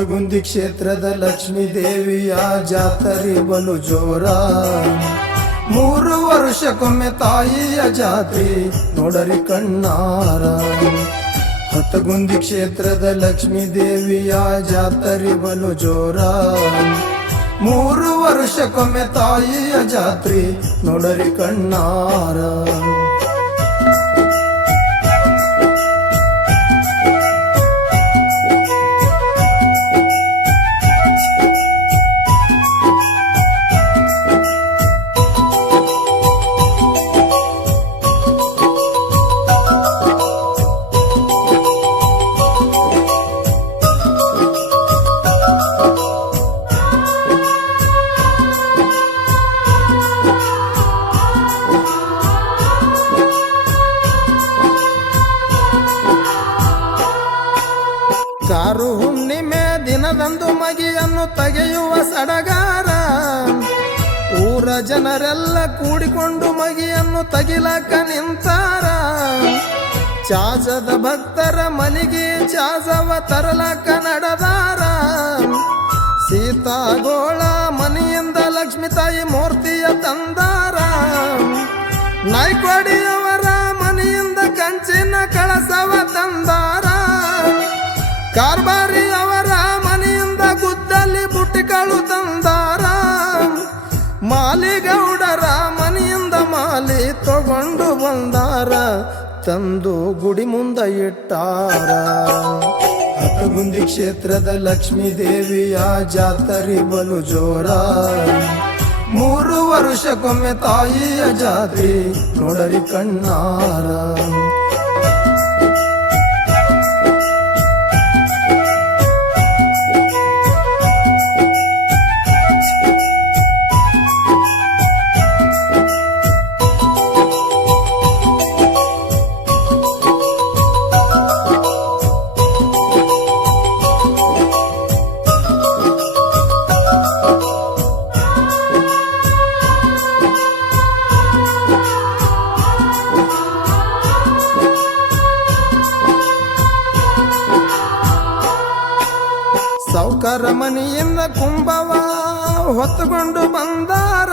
ಹತ್ತಗುಂದಿ ಕ್ಷೇತ್ರದ ಲಕ್ಷ್ಮೀ ದೇವಿಯ ಜಾತ್ರೆ ಬಲು ಜೋರ. 3 ವರ್ಷಕ್ಕೊಮ್ಮೆ ತಾಯಿಯ ಜಾತ್ರೆ ನೋಡರಿ ಕಣ್ಣಾರ. ಹತ್ತಗುಂದಿ ಕ್ಷೇತ್ರದ ಲಕ್ಷ್ಮೀ ದೇವಿಯ ಜಾತ್ರೆ ಬಲು ಜೋರ. 3 ವರ್ಷಕ್ಕೊಮ್ಮೆ ತಾಯಿಯ ಜಾತ್ರೆ ನೋಡರಿ ಕಣ್ಣಾರ. ಕಾರು ಹುಣ್ಣಿಮೆ ದಿನದಂದು ಮಗಿಯನ್ನು ತೆಗೆಯುವ ಸಡಗಾರ. ಊರ ಜನರೆಲ್ಲ ಕೂಡಿಕೊಂಡು ಮಗಿಯನ್ನು ತೆಗಿಲಕ್ಕ ನಿಂತಾರ. ಚಾಜದ ಭಕ್ತರ ಮನೆಗೆ ಚಾಜವ ತರಲಕ್ಕ ನಡೆದಾರ. ಸೀತಾಗೋಳ ಮನೆಯಿಂದ ಲಕ್ಷ್ಮೀ ತಾಯಿ ಮೂರ್ತಿಯ ತಂದಾರ. ನಾಯ್ಕೋಡಿಯವರ ಮನೆಯಿಂದ ಕಂಚಿನ ಕಳಸವ ತಂದಾರ. ಕಾರ್ಬಾರಿ ಅವರ ಮನೆಯಿಂದ ಗುದ್ದಲಿ ಬುಟ್ಟಿಗಳು ತಂದಾರ. ಮಾಲಿಗೌಡರ ಮನೆಯಿಂದ ಮಾಲಿ ತಗೊಂಡು ಬಂದಾರ. ತಂದು ಗುಡಿ ಮುಂದ ಇಟ್ಟಾರ. ಹತ್ತಗುಂದಿ ಕ್ಷೇತ್ರದ ಲಕ್ಷ್ಮೀ ದೇವಿಯ ಜಾತ್ರೆ ಬಲು ಜೋರ. 3 ವರ್ಷಕ್ಕೊಮ್ಮೆ ತಾಯಿಯ ಜಾತ್ರೆ ನೋಡರಿ ಕಣ್ಣಾರ. ಸೌಕರ ಮನೆಯಿಂದ ಕುಂಭವ ಹೊತ್ತುಕೊಂಡು ಬಂದಾರ.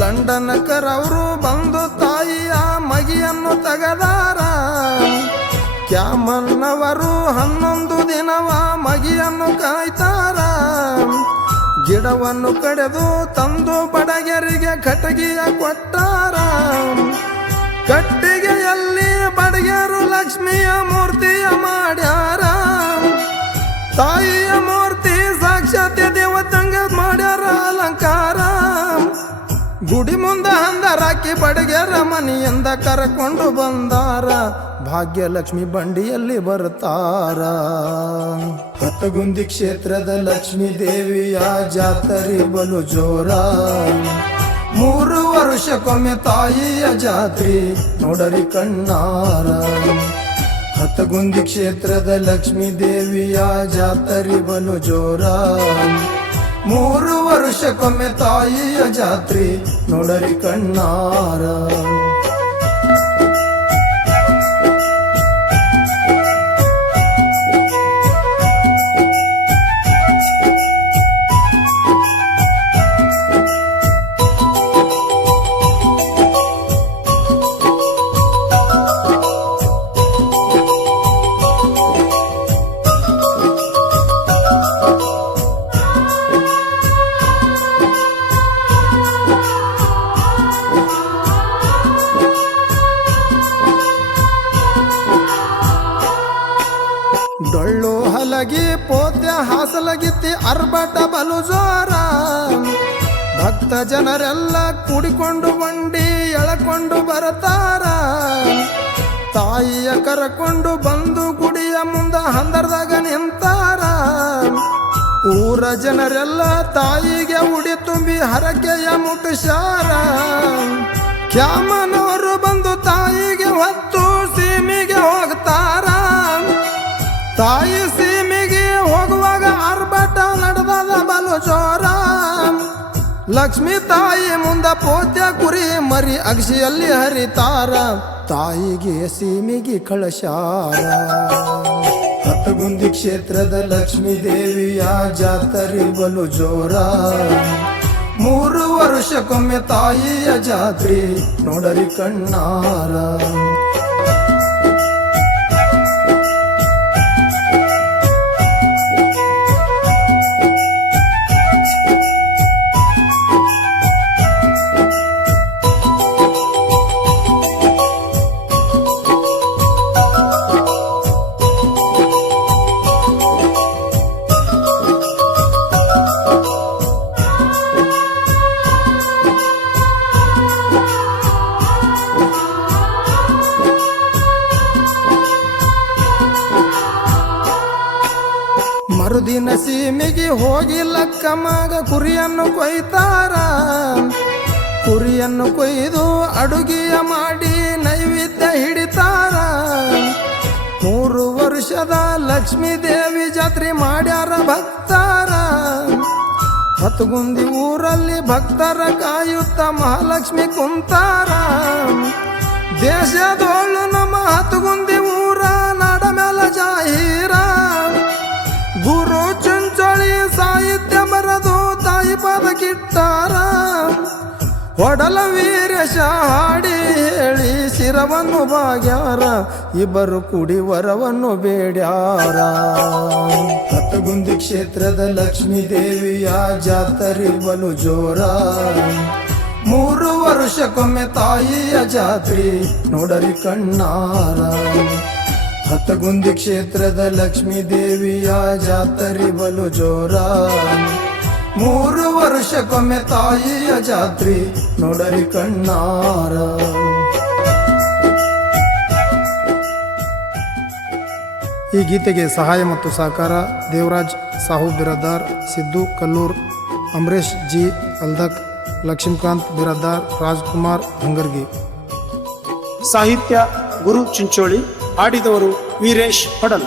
ಲಂಡನಕರವರು ಬಂದು ತಾಯಿಯ ಮಗಿಯನ್ನು ತೆಗೆದಾರ. ಕ್ಯಾಮನ್ನವರು 11 ದಿನವ ಮಗಿಯನ್ನು ಕಾಯ್ತಾರ. ಗಿಡವನ್ನು ಕಡೆದು ತಂದು ಬಡಗರಿಗೆ ಕಟಗಿಯ ಕೊಟ್ಟಾರ. ಕಟ್ಟಿಗೆಯಲ್ಲಿ ಬಡಗರು ಲಕ್ಷ್ಮಿಯ ಮೂರ್ತಿಯ ಮಾಡ್ಯಾರ. ತಾಯಿಯ ಮೂರ್ತಿ ಸಾಕ್ಷಾತ್ ದೇವತಂಗ ಮಾಡ್ಯಾರ ಅಲಂಕಾರ. ಗುಡಿ ಮುಂದ ಹಂದರಾಕಿ ಬಡಗೆರ ಮನೆಯಿಂದ ಕರಕೊಂಡು ಬಂದಾರ. ಭಾಗ್ಯಲಕ್ಷ್ಮಿ ಬಂಡಿಯಲ್ಲಿ ಬರ್ತಾರ. ಹತ್ತಗುಂದಿ ಕ್ಷೇತ್ರದ ಲಕ್ಷ್ಮೀ ದೇವಿಯ ಜಾತ್ರೆ ಬಲು ಜೋರ. 3 ವರ್ಷಕ್ಕೊಮ್ಮೆ ತಾಯಿಯ ಜಾತ್ರೆ ನೋಡರಿ ಕಣ್ಣಾರ. ಹತ್ತಗುಂದಿ ಕ್ಷೇತ್ರದ ಲಕ್ಷ್ಮೀ ದೇವಿಯ ಜಾತ್ರೆ ಬಲು ಜೋರ. 3 ವರ್ಷಕ್ಕೊಮ್ಮೆ ತಾಯಿಯ ಜಾತ್ರೆ ನೋಡರಿ ಕಣ್ಣಾರ. ಡೊಳ್ಳು ಹಲಗಿ ಪೋತ್ಯ ಹಾಸಲಗಿತ್ತಿ ಅರ್ಬಟ ಬಲು ಜೋರ. ಭಕ್ತ ಜನರೆಲ್ಲ ಕೂಡಿಕೊಂಡು ಬಂಡಿ ಎಳಕೊಂಡು ಬರತಾರ. ತಾಯಿಯ ಕರಕೊಂಡು ಬಂದು ಗುಡಿಯ ಮುಂದ ಹಂದರದಾಗ ನಿಂತಾರ. ಊರ ಜನರೆಲ್ಲ ತಾಯಿಗೆ ಉಡಿ ತುಂಬಿ ಹರಕೆಯ ಮುಟ್ಟಿಸಾರ. ಕ್ಯಾಮನವರು ಬಂದು ತಾಯಿಗೆ ಹೊತ್ತು ಸೀಮೆಗೆ ಹೋಗ್ತಾರ. ತಾಯಿ ಸೀಮೆಗೆ ಹೋಗುವಾಗ ಆರ್ಭಟ ನಡೆದ ಬಲು ಜೋರ. ಲಕ್ಷ್ಮೀ ತಾಯಿ ಮುಂದ ಪೋತ್ಯ ಕುರಿ ಮರಿ ಅಗಸಿಯಲ್ಲಿ ಹರಿತಾರ. ತಾಯಿಗೆ ಸೀಮೆಗೆ ಕಳಶಾರ. ಹತ್ತಗುಂದಿ ಕ್ಷೇತ್ರದ ಲಕ್ಷ್ಮೀ ದೇವಿಯ ಜಾತ್ರೆ ಬಲು ಜೋರ 3 ವರ್ಷಕ್ಕೊಮ್ಮೆ ತಾಯಿಯ ಜಾತ್ರೆ ನೋಡರಿ ಕಣ್ಣಾರ. ಮರುದಿನ ಸೀಮೆಗೆ ಹೋಗಿ ಲಕ್ಕಮ್ಮಗ ಕುರಿಯನ್ನು ಕೊಯ್ತಾರ. ಕುರಿಯನ್ನು ಕೊಯ್ದು ಅಡುಗೆಯ ಮಾಡಿ ನೈವೇದ್ಯ ಹಿಡಿತಾರ. 3 ವರ್ಷದ ಲಕ್ಷ್ಮೀ ದೇವಿ ಜಾತ್ರೆ ಮಾಡ್ಯಾರ ಭಕ್ತಾರ. ಹತ್ತಗುಂದಿ ಊರಲ್ಲಿ ಭಕ್ತರ ಕಾಯುತ್ತ ಮಹಾಲಕ್ಷ್ಮಿ ಕುಂತಾರ. ದೇಶದೋಳು ನಮ್ಮ ಹತ್ತಗುಂದಿ ಊರ ನಾಡ ಮೇಲ ಜಾಹೀರ. ಗುರು ಚುಂಚಳಿ ಸಾಹಿತ್ಯ ಬರದು ತಾಯಿ ಪದಕ್ಕಿಟ್ಟಾರ. ಒಡಲ ವೀರೇಶ ಹಾಡಿ ಹೇಳಿ ಶಿರವನ್ನು ಬಾಗ್ಯಾರ. ಇಬ್ಬರು ಕೂಡಿ ವರವನ್ನು ಬೇಡ್ಯಾರ. ಹತ್ತಗುಂದಿ ಕ್ಷೇತ್ರದ ಲಕ್ಷ್ಮೀ ದೇವಿಯ ಜಾತ್ರೆ ಬಲು ಜೋರ. 3 ವರ್ಷಕ್ಕೊಮ್ಮೆ ತಾಯಿಯ ಜಾತ್ರೆ ನೋಡರಿ ಕಣ್ಣಾರ. ಹತ್ತಗುಂದಿ ಕ್ಷೇತ್ರದ ಲಕ್ಷ್ಮೀ ದೇವಿಯ ಜಾತ್ರೆ ಬಲು ಜೋರ. 3 ವರ್ಷಕ್ಕೊಮ್ಮೆ ತಾಯಿಯ ಜಾತ್ರೆ ನೋಡರಿ ಕಣ್ಣಾರ. ಈ ಗೀತೆಗೆ ಸಹಾಯ ಮತ್ತು ಸಹಕಾರ ದೇವರಾಜ್ ಸಾಹು ಬಿರದಾರ್, ಸಿದ್ದು ಕಲ್ಲೂರ್, ಅಮರೇಶ್ ಜಿ ಅಲ್ದಕ್, ಲಕ್ಷ್ಮೀಕಾಂತ್ ಬಿರದಾರ್, ರಾಜ್ಕುಮಾರ್ ಹಂಗರ್ಗಿ. ಸಾಹಿತ್ಯ ಗುರು ಚಿಂಚೋಳಿ, ಹಾಡಿದವರು ವೀರೇಶ್ ಪಡಲ್.